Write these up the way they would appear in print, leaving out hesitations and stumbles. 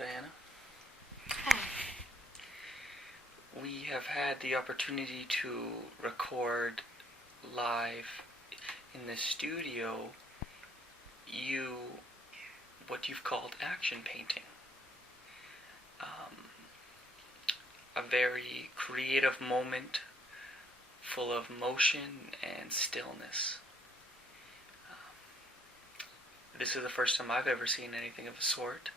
Diana. Hi. We have had the opportunity to record live in the studio what you've called action painting. A very creative moment full of motion and stillness. This is the first time I've ever seen anything of the sort,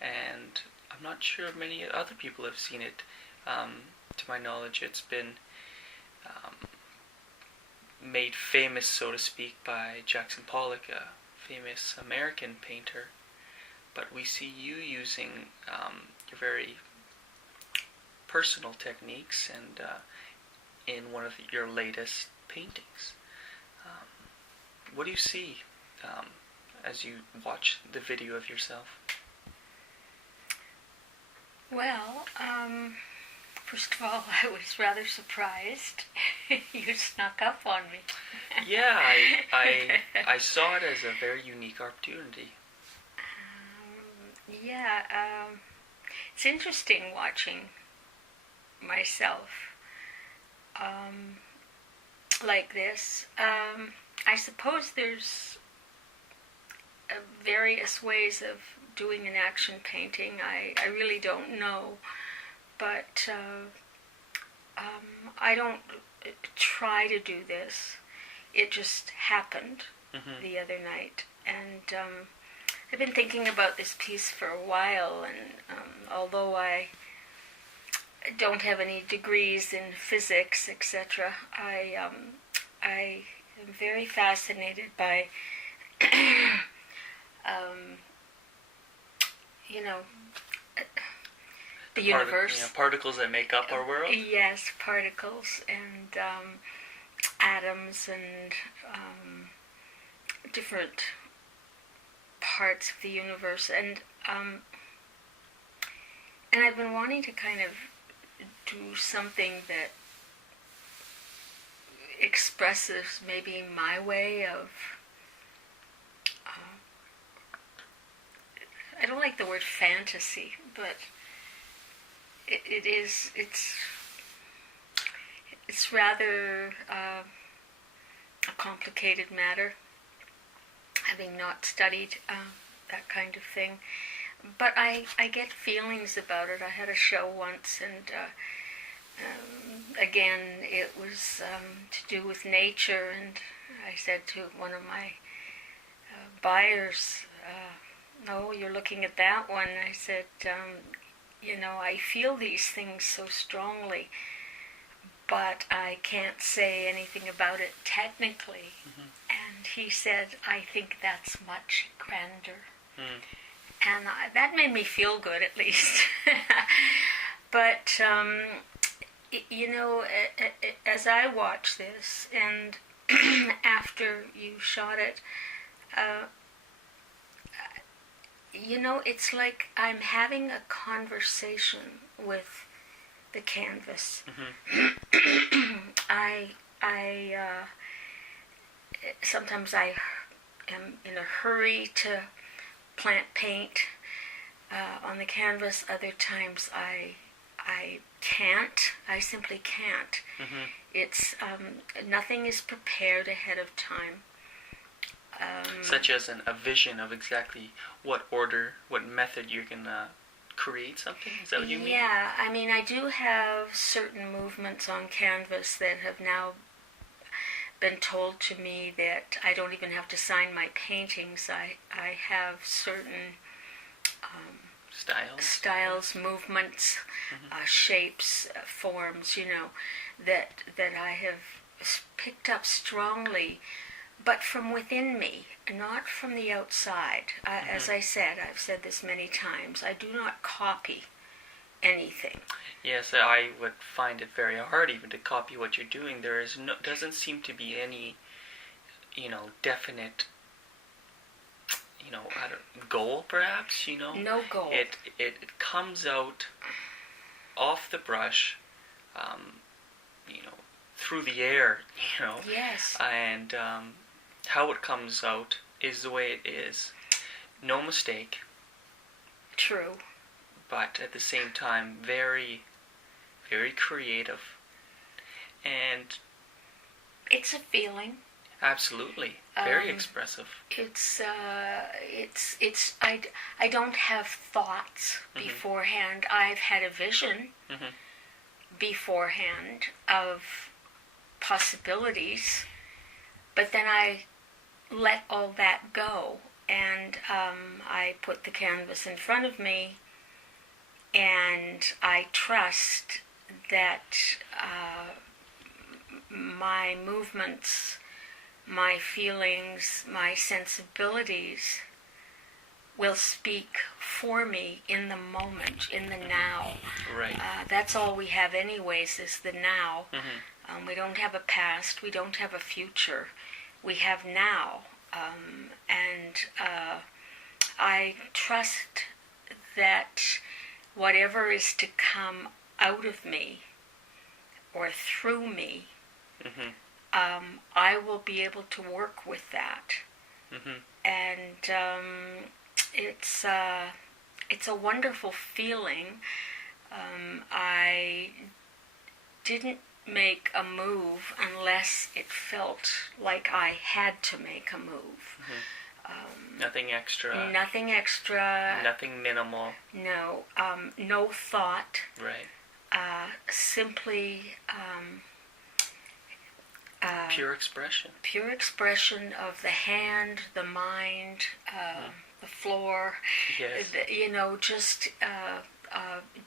and I'm not sure many other people have seen it. To my knowledge, it's been made famous, so to speak, by Jackson Pollock, a famous American painter. But we see you using your very personal techniques and in one of your latest paintings. What do you see as you watch the video of yourself? Well, first of all, I was rather surprised. You snuck up on me. Yeah, I saw it as a very unique opportunity. It's interesting watching myself like this. I suppose there's various ways of doing an action painting. I really don't know, but I don't try to do this. It just happened the other night, and I've been thinking about this piece for a while, and although I don't have any degrees in physics, etc., I am very fascinated by the universe. Particles that make up our world? Yes, particles and atoms and different parts of the universe. And I've been wanting to kind of do something that expresses maybe my way of I don't like the word fantasy, but it's rather a complicated matter, having not studied that kind of thing. But I get feelings about it. I had a show once, and again, it was to do with nature, and I said to one of my buyers, "Oh, you're looking at that one." I said, I feel these things so strongly, but I can't say anything about it technically. And he said, "I think that's much grander." And that made me feel good, at least. But, as I watch this, and after you shot it, it's like I'm having a conversation with the canvas. Sometimes I am in a hurry to plant paint on the canvas. Other times I can't. I simply can't. It's nothing is prepared ahead of time. Such as a vision of exactly what order, what method you're going to create something? Is that what you mean? Yeah, I mean, I do have certain movements on canvas that have now been told to me that I don't even have to sign my paintings. I have certain styles, movements, shapes, forms, that I have picked up strongly, but from within me, not from the outside. As I said, I've said this many times, I do not copy anything. Yes, I would find it very hard even to copy what you're doing. There doesn't seem to be any, definite, goal perhaps, No goal. It comes out off the brush, through the air, Yes. And how it comes out is the way it is. No mistake. True. but at the same time very, very creative. And it's a feeling. Absolutely, very expressive. I don't have thoughts beforehand. I've had a vision beforehand of possibilities, but then I let all that go, and I put the canvas in front of me, and I trust that my movements, my feelings, my sensibilities will speak for me in the moment, in the now. Right. That's all we have anyways, is the now. We don't have a past, we don't have a future. We have now. And I trust that whatever is to come out of me or through me, I will be able to work with that. And it's a wonderful feeling. I didn't make a move unless it felt like I had to make a move. Nothing extra. Nothing extra. Nothing minimal. No. No thought. Right. Simply pure expression. Pure expression of the hand, the mind, the floor. Yes. Just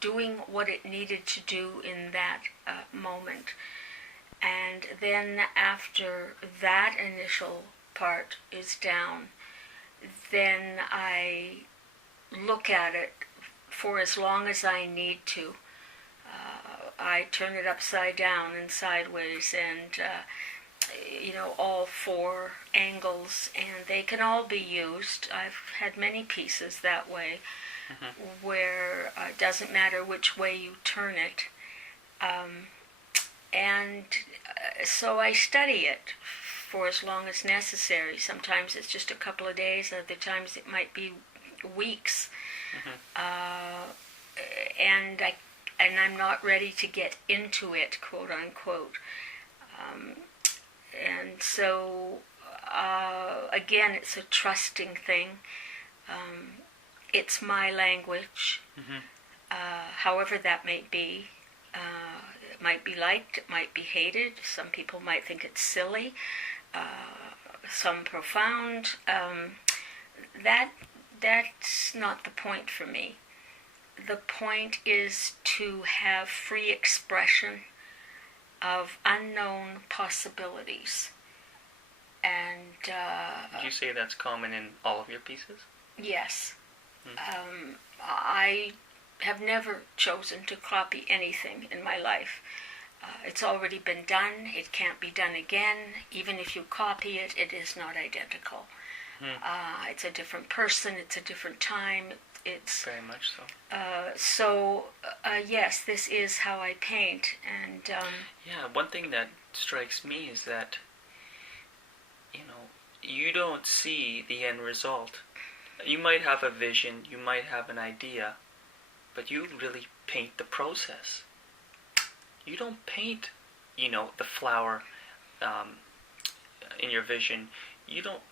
doing what it needed to do in that moment. And then after that initial part is down, then I look at it for as long as I need to. I turn it upside down and sideways, and all four angles, and they can all be used. I've had many pieces that way, where it doesn't matter which way you turn it. So I study it for as long as necessary. Sometimes it's just a couple of days, other times it might be weeks. And I'm not ready to get into it, quote unquote. And so, again, it's a trusting thing. It's my language, however that may be. It might be liked, it might be hated. Some people might think it's silly, some profound. That's not the point for me. The point is to have free expression of unknown possibilities. And would you say that's common in all of your pieces? Yes. I have never chosen to copy anything in my life. It's already been done. It can't be done again. Even if you copy it, it is not identical. It's a different person. It's a different time. It's very much so. Yes, this is how I paint. And one thing that strikes me is that you don't see the end result. You might have a vision, you might have an idea, but you really paint the process. You don't paint, the flower in your vision. You don't,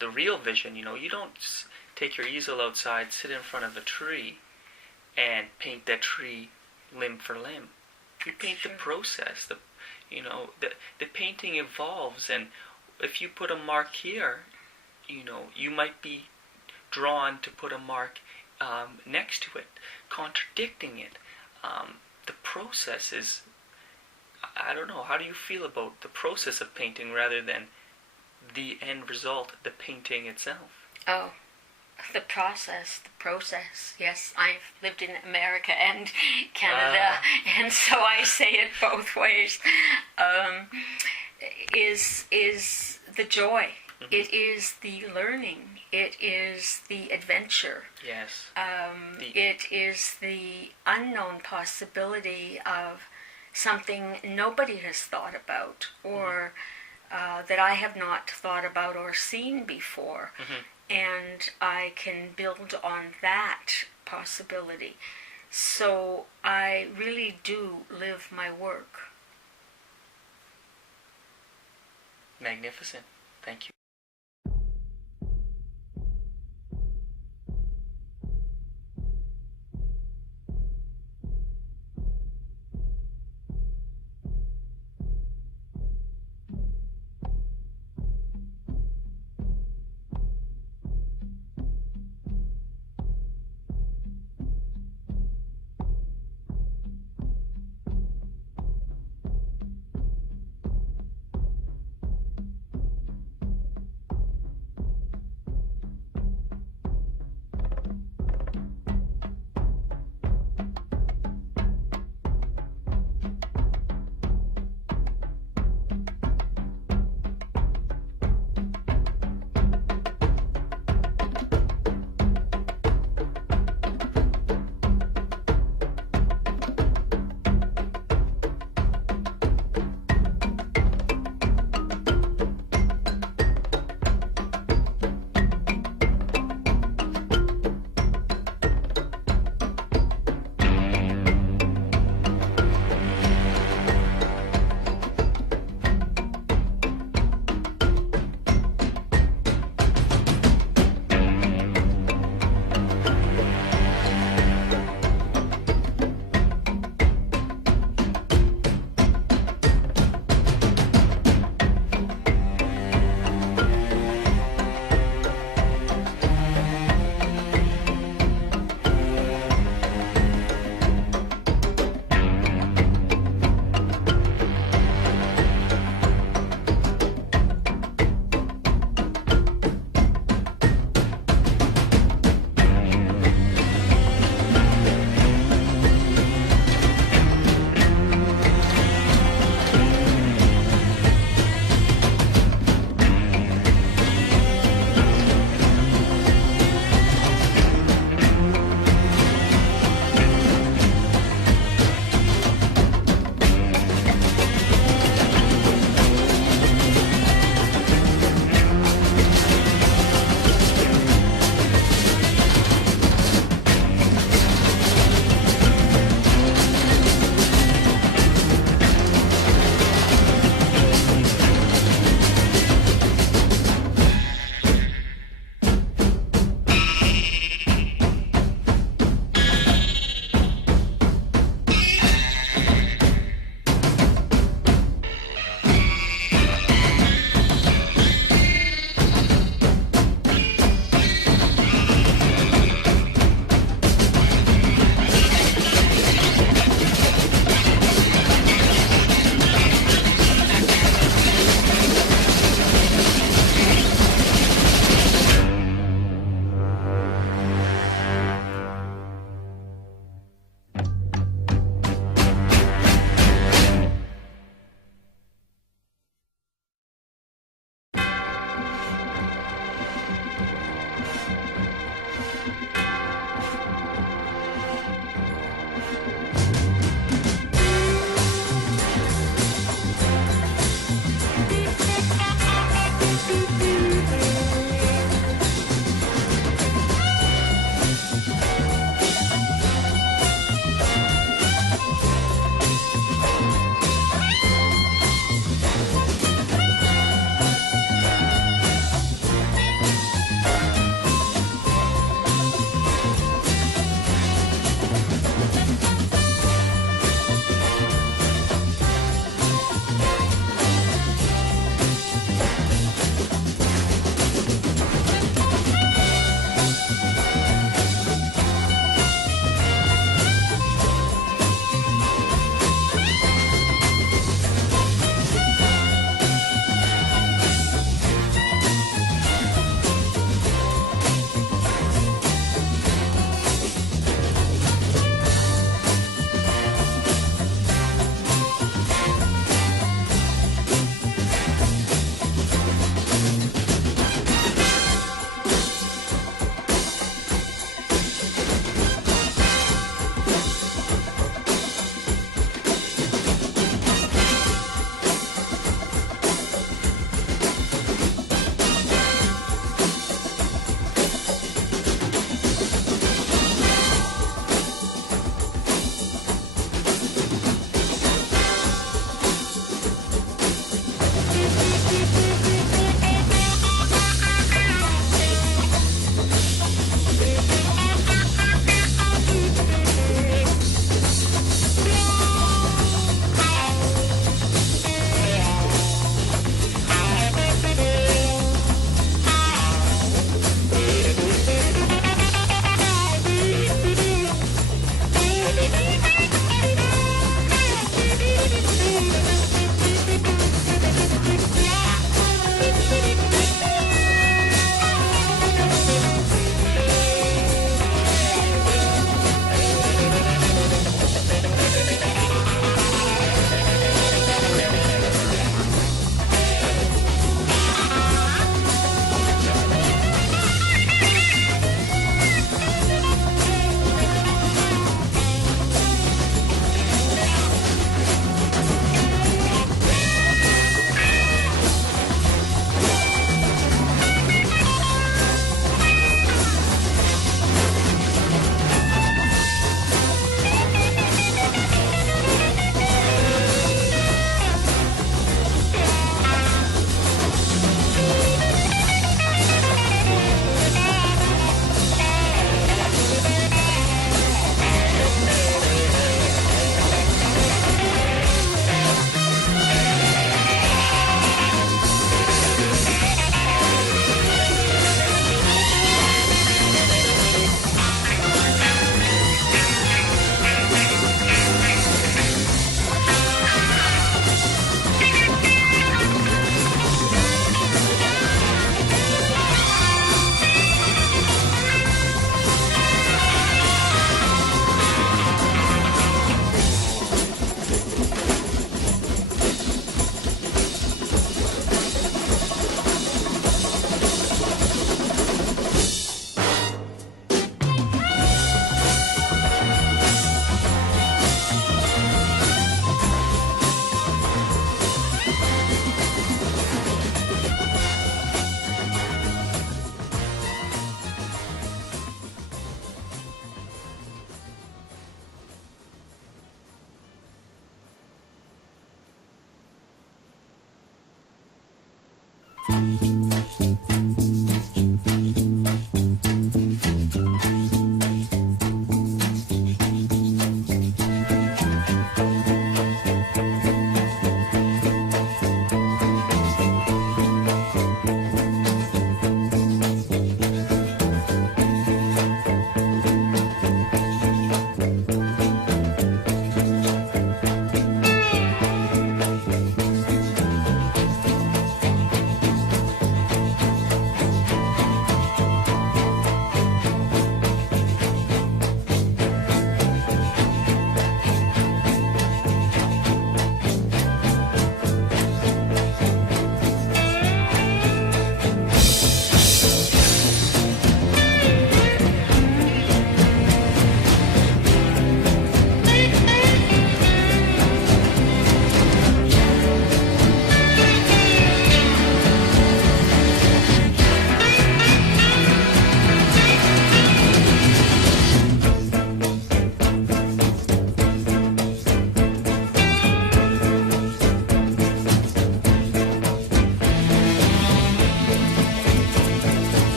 the real vision, you don't take your easel outside, sit in front of a tree, and paint that tree limb for limb. You paint the process. The painting evolves, and if you put a mark here, you might be drawn to put a mark next to it, contradicting it. The process is, I don't know, how do you feel about the process of painting rather than the end result, the painting itself? Oh, the process. Yes, I've lived in America and Canada, and so I say it both ways. Is the joy. It is the learning. It is the adventure. Yes. It is the unknown possibility of something nobody has thought about, or that I have not thought about or seen before. And I can build on that possibility. So I really do live my work. Magnificent. Thank you.